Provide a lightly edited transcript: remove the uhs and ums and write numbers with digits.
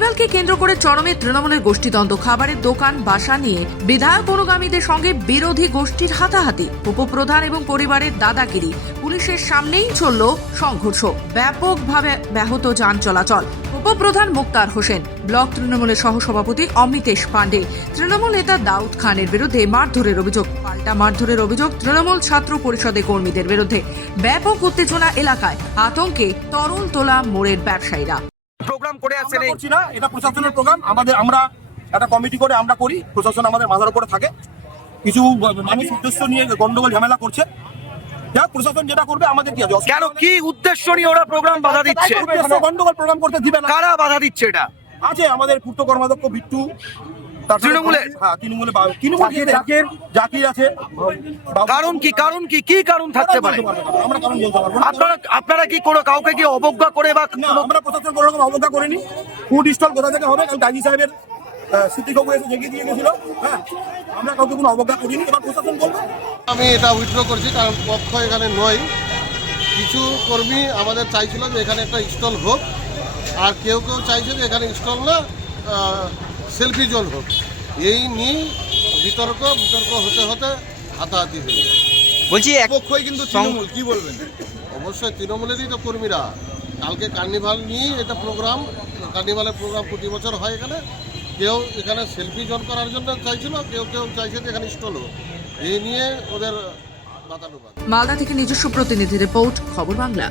কার্নিভালকে কেন্দ্র করে চরমে তৃণমূলের গোষ্ঠীদ্বন্দ্ব। খাবারের দোকান বাসা নিয়ে বিধায়ক অনুগামীদের সঙ্গে বিরোধী গোষ্ঠীর হাতাহাতি, উপপ্রধান এবং পরিবারের দাদাগিরি, পুলিশের সামনেই চলল সংঘর্ষ, ব্যাপকভাবে ব্যাহত যান চলাচল। উপপ্রধান মুক্তার হোসেন, ব্লক তৃণমূলের সহসভাপতি অমিতেশ পাণ্ডে, তৃণমূল নেতা দাউদ খানের বিরুদ্ধে মারধরের অভিযোগ। পাল্টা মারধরের অভিযোগ তৃণমূল ছাত্র পরিষদের কর্মীদের বিরুদ্ধে। ব্যাপক উত্তেজনা এলাকায়, আতঙ্কে তরল তোলা মোড়ের ব্যবসায়ীরা। প্রোগ্রাম করে আসছেন করছি না, এটা প্রশাসনের প্রোগ্রাম। আমরা একটা কমিটি করে আমরা করি, প্রশাসন আমাদের মাথার উপরে থাকে। কিছু মানুষ উদ্দেশ্য নিয়ে গন্ডগোল ঝামেলা করছে, যা প্রশাসন যেটা করবে আমাদের কি আছে। কেন, কি উদ্দেশ্য নিয়ে ওরা প্রোগ্রাম বাধা দিচ্ছে? গন্ডগোল প্রোগ্রাম করতে দিবে না। কারা বাধা দিচ্ছে? এটা আছে আমাদের পূর্ত কর্মাধ্যক্ষ বিট্টু, তৃণমূলের? হ্যাঁ, তৃণমূলে জাকির আছে। কারণ কি কি কারণ থাকতে পারে? আমরা কারণ বলতে পারবো না। আপনারা কি কোনো কাউকে কি অবজ্ঞা করে বা না, আমরা প্রশাসন কোনো রকম অবজ্ঞা করিনি। ফুড স্টল কোথা থেকে হবে, কাল গাজী সাহেবের স্মৃতিকবু এসে জেগে দিয়ে গেছিল। হ্যাঁ, আমরা কাউকে কোনো অবজ্ঞা করিনি। এবার প্রশাসন বলবে। আমি এটা উইথড্র করছি, কারণ পক্ষ এখানে নয়। কিছু কর্মী আমাদের চাইছিল যে এখানে একটা স্টল হোক, আর কেউ চাইছে যে এখানে স্টল না সেলফি জোন হোক। এই নিয়ে বিতর্ক হতে হতে হাতাহাতি হয়ে যায়। বলছি পক্ষই কিন্তু তৃণমূল, কি বলবেন? অবশ্যই তৃণমূলেরই তো কর্মীরা। কালকে কার্নিভাল নিয়ে এটা প্রোগ্রাম, কার্নিভালের প্রোগ্রাম প্রতি বছর হয় এখানে। কেউ এখানে সেলফি জোন করার জন্য চাইছিল, কেউ চাইছে যে এখানে স্টল হোক। এই নিয়ে ওদের বাতানুবাদ। মালদা থেকে নিজস্ব প্রতিনিধি রিপোর্ট, খবর বাংলা।